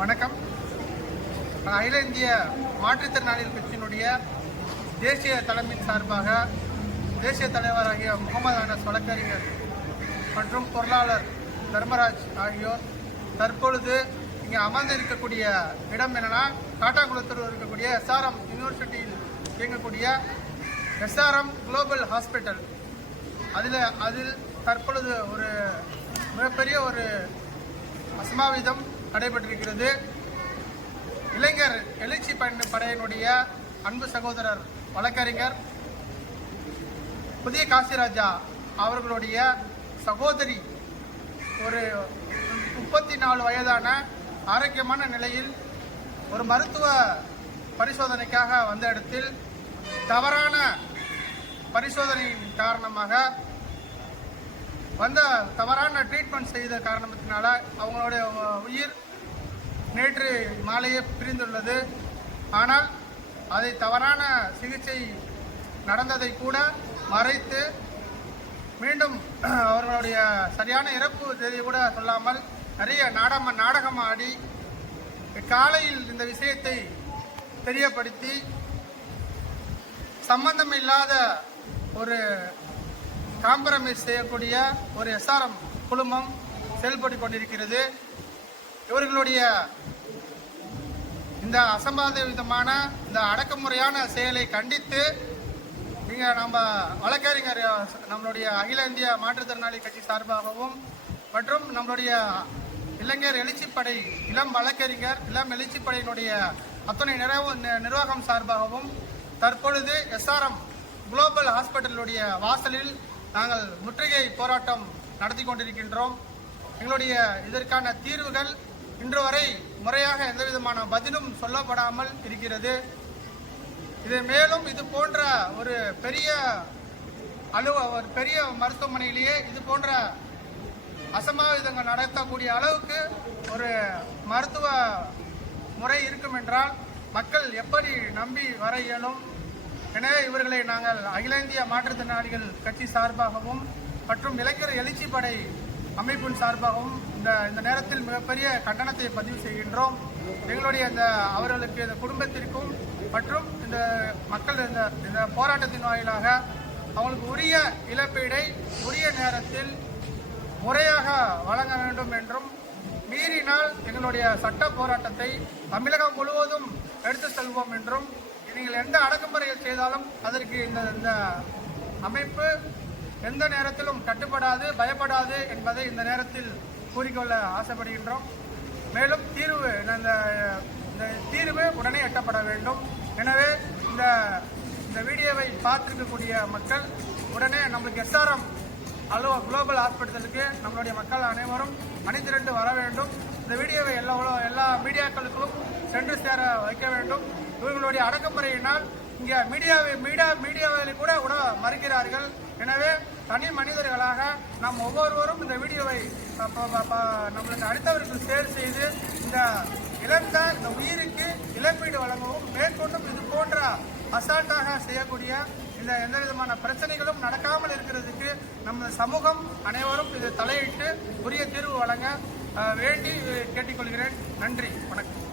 வணக்கம். அகில இந்திய மாற்றுத்திறனாளிகள் கட்சியினுடைய தேசிய தலைமையின் சார்பாக தேசிய தலைவராகிய முகமது அனஸ் வழக்கறிஞர் மற்றும் பொருளாளர் தர்மராஜ் ஆகியோர் தற்பொழுது இங்கே அமர்ந்திருக்கக்கூடிய இடம் என்னன்னா, காட்டாங்குளத்தூர் இருக்கக்கூடிய எஸ்ஆர்எம் யூனிவர்சிட்டியில் இயங்கக்கூடிய எஸ்ஆர்எம் குளோபல் ஹாஸ்பிட்டல் அதில் தற்பொழுது ஒரு மிகப்பெரிய ஒரு அசம்பாவிதம் நடைபெற்றிருக்கிறது. இளைஞர் எழுச்சி படையினுடைய அன்பு சகோதரர் வழக்கறிஞர் புதிய காசிராஜா அவர்களுடைய சகோதரி ஒரு 34 வயதான ஆரோக்கியமான நிலையில் ஒரு மருத்துவ பரிசோதனைக்காக வந்த இடத்தில் தவறான பரிசோதனையின் காரணமாக தவறான ட்ரீட்மெண்ட் செய்த காரணத்தினால அவங்களுடைய உயிர் நேற்று மாலையே பிரிந்துள்ளது. ஆனால் அதை தவறான சிகிச்சை நடந்ததை கூட மறைத்து மீண்டும் அவர்களுடைய சரியான இறப்பு தேதி கூட சொல்லாமல் நிறைய நாடகம் ஆடி காலையில் இந்த விஷயத்தை தெரியப்படுத்தி சம்பந்தம் இல்லாத ஒரு காம்ப்ரமைஸ் செய்யக்கூடிய ஒரு எஸ்ஆர்எம் குழுமம் செயல்பட்டு கொண்டிருக்கிறது. இவர்களுடைய இந்த அசம்பாவிதமான இந்த அடக்குமுறையான செயலை கண்டித்து நம்ம வழக்கறிஞர் நம்மளுடைய அகில இந்திய மாற்றுத்திறனாளி கட்சி சார்பாகவும் மற்றும் நம்மளுடைய இளைஞர் எழுச்சிப்படை இளம் வழக்கறிஞர் இளம் எழுச்சிப்படையினுடைய அத்தனை நிர்வாகம் சார்பாகவும் தற்பொழுது எஸ்ஆர்எம் குளோபல் ஹாஸ்பிட்டலுடைய வாசலில் நாங்கள் முற்றுகை போராட்டம் நடத்தி கொண்டிருக்கின்றோம். எங்களுடைய இதற்கான தீர்வுகள் இன்று வரை முறையாக எந்தவிதமான பதிலும் சொல்லப்படாமல் இருக்கிறது. இது மேலும் இது போன்ற ஒரு பெரிய மருத்துவமனையிலேயே இது போன்ற அசம்பாவிதங்கள் நடத்தக்கூடிய அளவுக்கு ஒரு மருத்துவ முறை இருக்கும் என்றால் மக்கள் எப்படி நம்பி வர இயலும்? எனவே இவர்களை நாங்கள் அகில இந்திய மாற்றுத்திறனாளிகள் கட்சி சார்பாகவும் மற்றும் இளைஞர் எழுச்சிப்படை அமைப்பின் சார்பாகவும் இந்த நேரத்தில் மிகப்பெரிய கண்டனத்தை பதிவு செய்கின்றோம். எங்களுடைய அவர்களுக்கு இந்த குடும்பத்திற்கும் மற்றும் இந்த மக்கள் இந்த போராட்டத்தின் வாயிலாக அவங்களுக்கு உரிய இழப்பீடை உரிய நேரத்தில் முறையாக வழங்க வேண்டும் என்றும், மீறினால் எங்களுடைய சட்ட போராட்டத்தை தமிழகம் முழுவதும் எடுத்து செல்வோம் என்றும், நீங்கள் எந்த அடக்குமுறைகள் செய்தாலும் அதற்கு இந்த அமைப்பு எந்த நேரத்திலும் கட்டுப்படாது, பயப்படாது என்பதை இந்த நேரத்தில் கூறிக்கொள்ள ஆசைப்படுகின்றோம். மேலும் தீர்வு உடனே எட்டப்பட வேண்டும். எனவே இந்த வீடியோவை பார்த்திருக்கக்கூடிய மக்கள் உடனே நம்மளுக்கு எஸ்ஆர்எம் குளோபல் ஹாஸ்பிட்டலுக்கு நம்மளுடைய மக்கள் அனைவரும் அணிதிரண்டு வர வேண்டும். இந்த வீடியோவை எல்லா மீடியாக்களுக்கும் சென்று சேர வைக்க வேண்டும். இவர்களுடைய அடக்குமுறையினால் இங்கே மீடியாவில் கூட மறுக்கிறார்கள். எனவே தனி மனிதர்களாக நாம் ஒவ்வொருவரும் இந்த வீடியோவை நம்மளுக்கு அடுத்தவருக்கு ஷேர் செய்து இந்த உயிருக்கு இழப்பீடு வழங்கவும், மேற்கொண்டும் இது போன்ற அசால்ட்டாக செய்யக்கூடிய எந்த விதமான பிரச்சனைகளும் நடக்காமல் இருக்கிறதுக்கு நம்ம சமூகம் அனைவரும் இது தலையிட்டு உரிய தீர்வு வழங்க வேண்டி கேட்டுக்கொள்கிறேன். நன்றி, வணக்கம்.